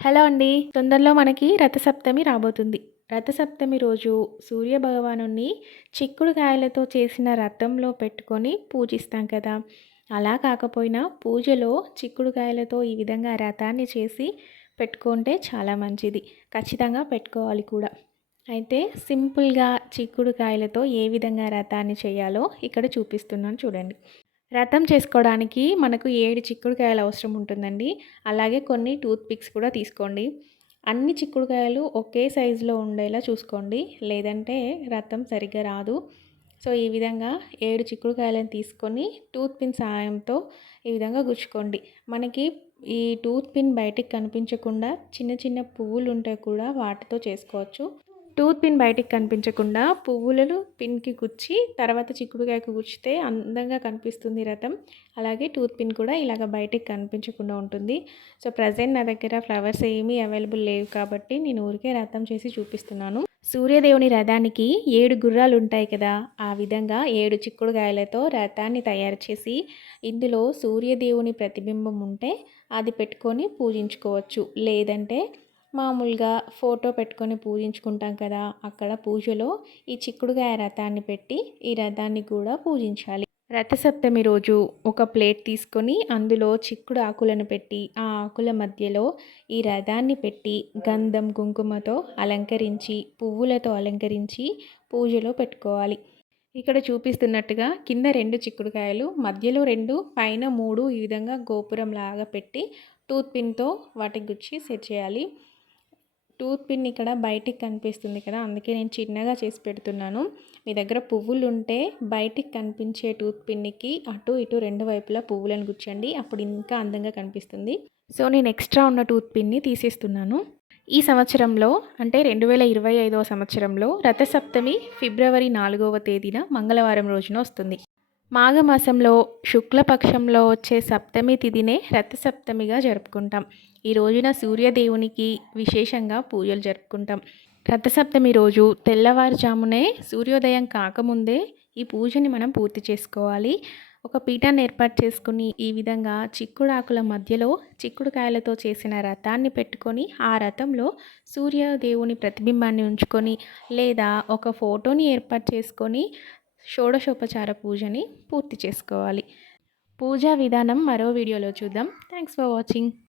Hello అండి. తొందరలో మనకి రథసప్తమి రాబోతుంది. రథసప్తమి రోజు సూర్య భగవానుని చిక్కుడుకాయలతో చేసిన రథంలో పెట్టుకొని పూజిస్తాం కదా. అలా కాకపోయినా పూజలో చిక్కుడుకాయలతో ఈ విధంగా రథాన్ని చేసి పెట్టుకుంటే చాలా మంచిది. ఖచ్చితంగా పెట్టుకోవాలి కూడా. అయితే సింపుల్గా చిక్కుడుకాయలతో ఏ విధంగా రథాన్ని చేయాలో ఇక్కడ చూపిస్తున్నాను చూడండి. రథం చేసుకోవడానికి మనకు ఏడు చిక్కుడుకాయలు అవసరం ఉంటుందండి. అలాగే కొన్ని టూత్ పిక్స్ కూడా తీసుకోండి. అన్ని చిక్కుడుకాయలు ఒకే సైజులో ఉండేలా చూసుకోండి. లేదంటే రథం సరిగ్గా రాదు. సో ఈ విధంగా ఏడు చిక్కుడుకాయలను తీసుకొని టూత్ పిన్ సహాయంతో ఈ విధంగా గుచ్చుకోండి. మనకి ఈ టూత్ పిన్ బయటికి కనిపించకుండా చిన్న చిన్న పువ్వులు ఉంటే కూడా వాటితో చేసుకోవచ్చు. టూత్ పిన్ బయటికి కనిపించకుండా పువ్వులను పిన్కి గుచ్చి తర్వాత చిక్కుడుకాయకు గుచ్చితే అందంగా కనిపిస్తుంది రథం. అలాగే టూత్ పిన్ కూడా ఇలాగ బయటికి కనిపించకుండా ఉంటుంది. సో ప్రజెంట్ నా దగ్గర ఫ్లవర్స్ ఏమీ అవైలబుల్ లేవు కాబట్టి నేను ఊరికే రథం చేసి చూపిస్తున్నాను. సూర్యదేవుని రథానికి ఏడు గుర్రాలు ఉంటాయి కదా ఆ విధంగా ఏడు చిక్కుడుగాయలతో రథాన్ని తయారు చేసి ఇందులో సూర్యదేవుని ప్రతిబింబం ఉంటే అది పెట్టుకొని పూజించుకోవచ్చు. లేదంటే మామూలుగా ఫోటో పెట్టుకొని పూజించుకుంటాం కదా అక్కడ పూజలో ఈ చిక్కుడుగాయ రథాన్ని పెట్టి ఈ రథాన్ని కూడా పూజించాలి. రథసప్తమి రోజు ఒక ప్లేట్ తీసుకొని అందులో చిక్కుడు ఆకులను పెట్టి ఆ ఆకుల మధ్యలో ఈ రథాన్ని పెట్టి గంధం కుంకుమతో అలంకరించి పువ్వులతో అలంకరించి పూజలో పెట్టుకోవాలి. ఇక్కడ చూపిస్తున్నట్టుగా కింద రెండు చిక్కుడుకాయలు మధ్యలో రెండు పైన మూడు ఈ విధంగా గోపురం లాగా పెట్టి టూత్ పిన్తో వాటికి గుచ్చి సెట్ చేయాలి. టూత్ పిన్ ఇక్కడ బయటికి కనిపిస్తుంది కదా అందుకే నేను చిన్నగా చేసి పెడుతున్నాను. మీ దగ్గర పువ్వులు ఉంటే బయటికి కనిపించే టూత్ పిన్నికి అటు ఇటు రెండు వైపులా పువ్వులను గుచ్చండి అప్పుడు ఇంకా అందంగా కనిపిస్తుంది. సో నేను ఎక్స్ట్రా ఉన్న టూత్ పిన్ని తీసేస్తున్నాను. ఈ సంవత్సరంలో అంటే రెండు వేల ఇరవై ఐదవ సంవత్సరంలో రథసప్తమి ఫిబ్రవరి నాలుగవ తేదీన మంగళవారం రోజున వస్తుంది. మాఘమాసంలో శుక్లపక్షంలో వచ్చే సప్తమి తిథినే రథసప్తమిగా జరుపుకుంటాం. ఈ రోజున సూర్యదేవునికి విశేషంగా పూజలు జరుపుకుంటాం. రథసప్తమి రోజు తెల్లవారుజామునే సూర్యోదయం కాకముందే ఈ పూజని మనం పూర్తి చేసుకోవాలి. ఒక పీఠాన్ని ఏర్పాటు చేసుకుని ఈ విధంగా చిక్కుడాకుల మధ్యలో చిక్కుడుకాయలతో చేసిన రథాన్ని పెట్టుకొని ఆ రథంలో సూర్యదేవుని ప్రతిబింబాన్ని ఉంచుకొని లేదా ఒక ఫోటోని ఏర్పాటు చేసుకొని షోడశోపచార పూజని పూర్తి చేసుకోవాలి. పూజా విధానం మరో వీడియోలో చూద్దాం. Thanks for watching